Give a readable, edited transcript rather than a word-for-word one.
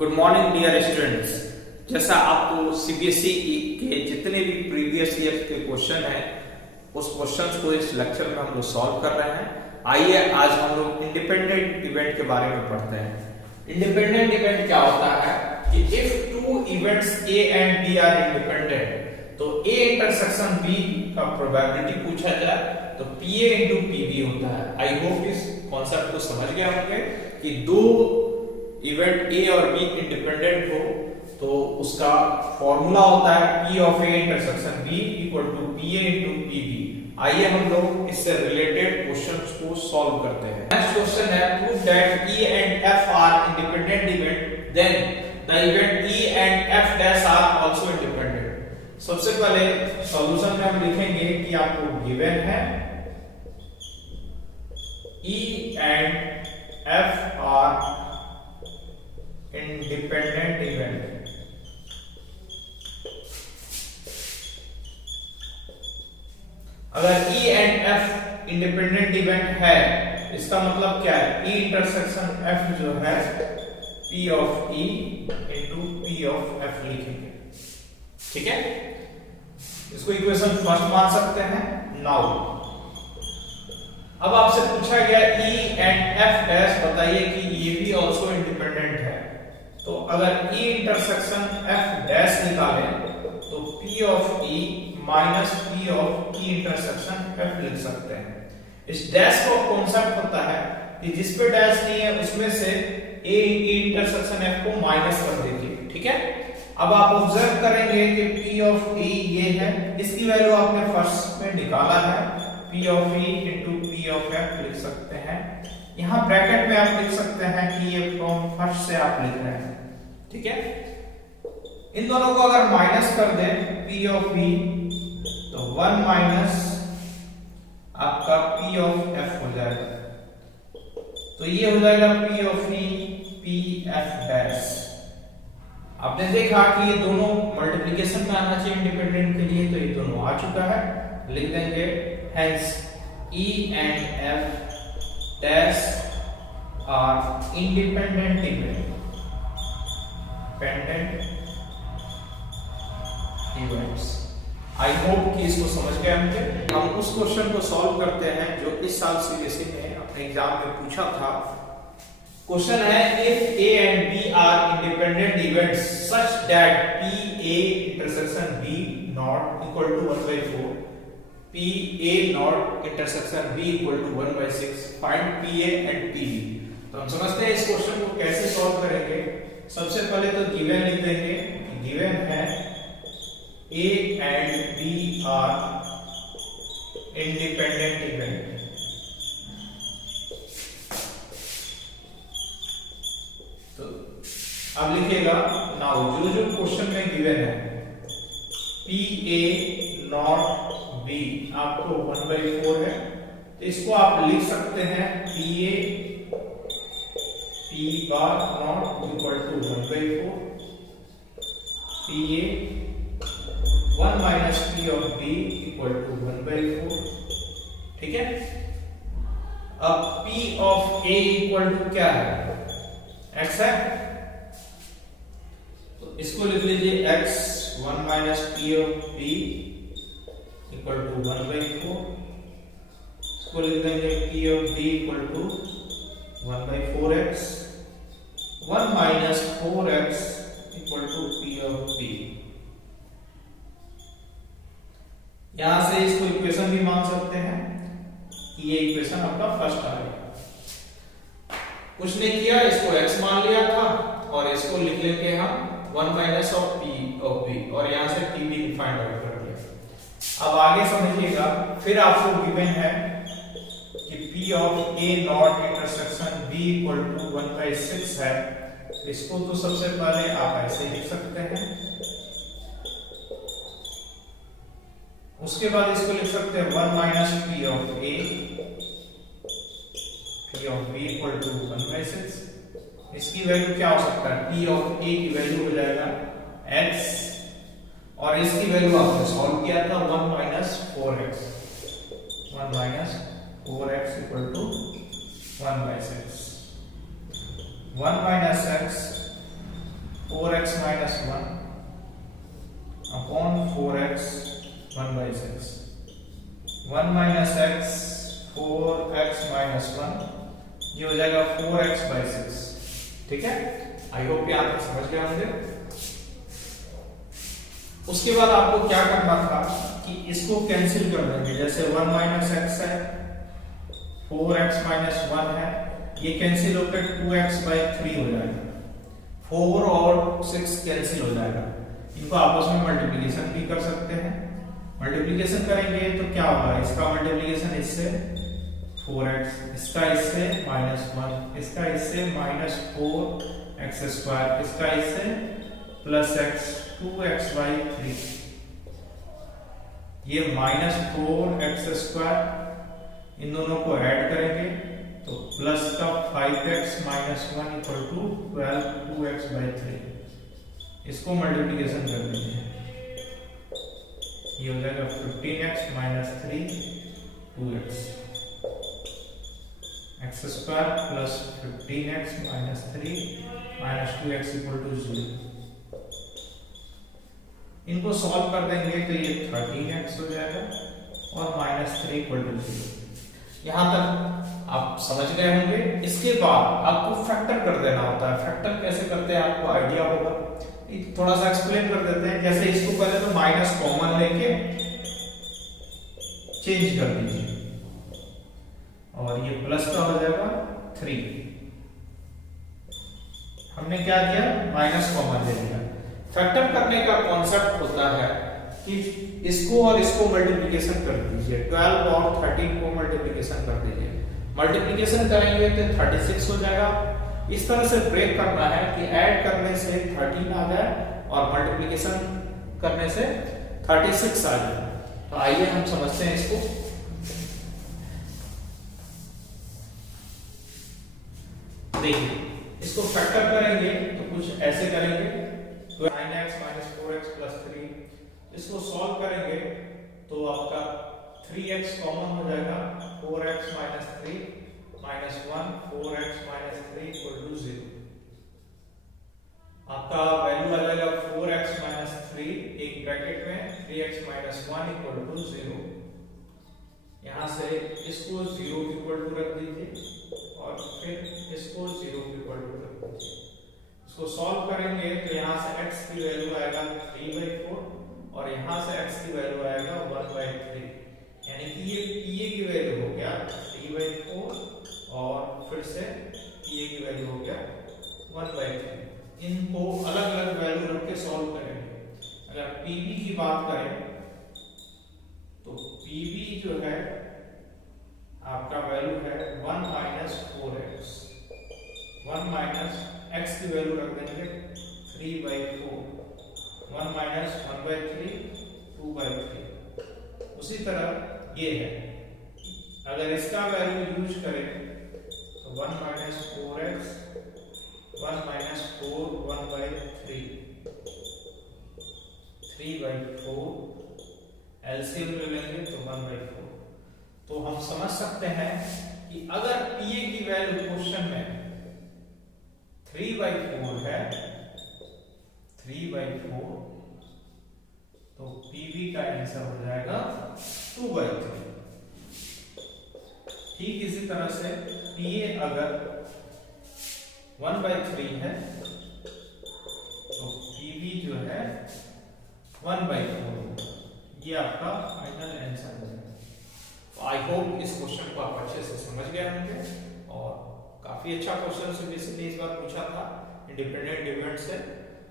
Good morning dear students. जैसा आपको CBSE के जितने भी प्रीवियस ईयर के क्वेश्चन हैं उस क्वेश्चंस को इस लेक्चर में हम लोग सॉल्व कर रहे हैं। आइए आज हम लोग इंडिपेंडेंट इवेंट के बारे में पढ़ते हैं। इंडिपेंडेंट इवेंट क्या होता है कि if two events A and B are independent तो ए इंटरसेक्शन बी का प्रोबेबिलिटी पूछा जाए तो पीए इनटू पीबी होता है। आई होप इस कॉन्सेप्ट को समझ गए होंगे कि दो इवेंट ए और बी इंडिपेंडेंट हो तो उसका फॉर्मूला होता है P of A intersection B equal to PA into PB। आइए हम लोग इससे रिलेटेड क्वेश्चंस को सॉल्व करते हैं। नेक्स्ट क्वेश्चन है prove that E and F are independent event then the event E and F dash are also independent. सबसे पहले सॉल्यूशन में हम लिखेंगे कि आपको गिवन है E and F are independent event. अगर E and F independent event है इसका मतलब क्या है, E इंटरसेक्शन F जो है P of E into P of F लिखेंगे। ठीक है, इसको इक्वेशन फर्स्ट मान सकते हैं। नाउ अब आपसे पूछा गया E एंड F डैश, बताइए कि ये भी आल्सो इंडिपेंडेंट है। तो अगर E इंटरसेक्शन F डैश निकालें तो P of E minus P of E intersection F लिख सकते हैं। इस डैश का कॉन्सेप्ट होता है कि जिस पे डैश नहीं है उसमें से A इंटरसेक्शन F को माइनस कर दीजिए। ठीक है, अब आप ऑब्जर्व करेंगे कि P ऑफ E ये है, इसकी वैल्यू आपने फर्स्ट में निकाला है, P of E into P of F लिख सकते हैं। यहाँ ब्रैकेट में आप लिख सकते हैं कि ये फ्रॉम फर्स्ट से आप लिख रहे हैं। ठीक है, इन दोनों को अगर माइनस कर दें P ऑफ E तो 1 माइनस आपका P ऑफ F हो जाएगा। तो ये हो जाएगा P of E P F dash. आपने देखा कि ये दोनों मल्टीप्लिकेशन में आना चाहिए इंडिपेंडेंट के लिए, तो ये दोनों आ चुका है, लिख देंगे hence E and F dash are independent event. Events. I hope कि इसको समझ गए होंगे। हम उस क्वेश्चन को सॉल्व करते हैं जो इस साल सीबीएसई ने अपने एग्जाम में पूछा था। क्वेश्चन है if A and B are independent events such that PA intersection B not equal to 1/4, PA not intersection B equal to 1/6, find PA and PB। तो हम समझते हैं इस क्वेश्चन को कैसे सॉल्व करेंगे। सबसे पहले तो गिवन लिख देंगे, गिवन है A and B are independent event. तो अब लिखिएगा नाउ जो क्वेश्चन में गिवन है PA नॉट B आपको 1/4 है, तो इसको आप लिख सकते हैं PA P bar not equal to 1/4, PA 1 minus P of B equal to 1/4। ठीक है, अब P of A equal to क्या है, X है, तो इसको लिख लीजिए X 1 minus P of B equal to 1/4। इसको लिख देंगे P of B equal to 1/4x, 1 minus 4x equal to P of B। यहां से इसको इक्वेशन भी मान सकते हैं कि ये इक्वेशन आपका फर्स्ट आ गया। कुछ नहीं किया, इसको x मान लिया था और इसको लिख लेंगे हम 1 minus of P of B और यहां से PB फाइंड आउट कर लिया। अब आगे समझिएगा, फिर आपको गिवन है कि P of A not intersection B equal to 1/6 है। इसको तो सबसे पहले आप ऐसे लिख सकते हैं, उसके बाद इसको लिख सकते हैं 1 minus P of A P of B equal to 1/6। इसकी वैल्यू क्या हो सकता है, P ऑफ A की वैल्यू हो जाएगा x और इसकी वैल्यू आपने सॉल्व किया था 1 minus 4x, 1 minus 4x equal to 1/6। 1 minus x 4x minus 1 upon 4x 1/6, 1 minus x 4x minus 1, ये हो जाएगा 4x/6। ठीक है, आई होप ये आप समझ गए होंगे। उसके बाद आपको क्या करना था कि इसको कैंसिल कर देंगे। जैसे 1 माइनस x है, 4x माइनस 1 है, ये कैंसिल होकर 2x/3 हो जाएगा। 4 और 6 कैंसिल हो जाएगा, इनको आपस में मल्टीप्लिकेशन भी कर सकते हैं। मल्टीप्लिकेशन करेंगे तो क्या होगा, इसका मल्टीप्लिकेशन इससे 4x, इसका इससे -1, इसका इससे -4x², इसका इससे +x 2x/3, ये -4x², इन दोनों को ऐड करेंगे तो प्लस का 5x minus 1 equal to 12 2x/3, इसको मल्टीप्लिकेशन कर देंगे, ये हो जाएगा 15x minus 3 2x, x² plus 15x minus 3 minus 2x equal to 0। इनको सॉल्व कर देंगे तो ये 13x हो जाएगा और -3 इक्वल टू 0। यहां तक आप समझ गए होंगे। इसके बाद आपको फैक्टर कर देना होता है। फैक्टर कैसे करते हैं आपको आइडिया होगा, थोड़ा सा एक्सप्लेन कर देते हैं। जैसे इसको पहले तो माइनस कॉमन लेके चेंज कर दीजिए और ये प्लस का हो जाएगा 3। हमने क्या किया, माइनस कॉमन ले लिया। फैक्टर करने का कॉन्सेप्ट होता है कि इसको और इसको मल्टीप्लिकेशन कर दीजिए, 12 और 13 को मल्टीप्लिकेशन कर दीजिए। मल्टीप्लिकेशन करेंगे तो 36 हो जाएगा। इस तरह से ब्रेक करना है कि ऐड करने से 13 आ जाए और मल्टीप्लिकेशन करने से 36 आ जाए। तो आइए हम समझते हैं इसको। देखिए, इसको फैक्टर करेंगे तो कुछ ऐसे करेंगे, तो 9x माइनस 4x प्लस 3, इसको सॉल्व करेंगे तो आपका 3x कॉमन हो जाएगा, 4x minus 3 minus 1 4x minus 3 equal to 0। आपका वैल्यू आ जाएगा 4x माइनस 3 एक ब्रैकेट में 3x माइनस 1 इक्वल टू 0। यहां से इसको 0 के इक्वल टू रख दीजिए और फिर इसको 0 के इक्वल टू रख दीजिए। इसको सॉल्व करेंगे तो यहां से x की वैल्यू आएगा 3/4 और यहां से x की वैल्यू आएगा 1/3, यानी कि ये PA की वैल्यू हो गया 3/4 और फिर से PA की वैल्यू हो गया 1/3। इनको अलग अलग वैल्यू रख के सॉल्व करेंगे। अगर PB की बात करें तो PB जो है आपका वैल्यू है 1 माइनस 4x, 1 माइनस x की वैल्यू रख देंगे 3/4, 1 माइनस 1/3 2/3। उसी तरह ये है, अगर इसका वैल्यू यूज करें तो 1 माइनस 4x 1 माइनस 4 1/3 3/4, एलसीएम ले लेंगे तो 1/4। तो हम समझ सकते हैं कि अगर PA की वैल्यू क्वेश्चन में 3/4 है, 3/4, तो PB का आंसर हो जाएगा 2/3। ठीक इसी तरह से PA अगर 1/3 है तो PB जो है 1/4, ये आपका फाइनल आंसर है। तो आई होप इस क्वेश्चन को आप अच्छे से समझ गए होंगे और काफी अच्छा क्वेश्चन से बेसिकली इस बार पूछा था इंडिपेंडेंट डिविडेंड से।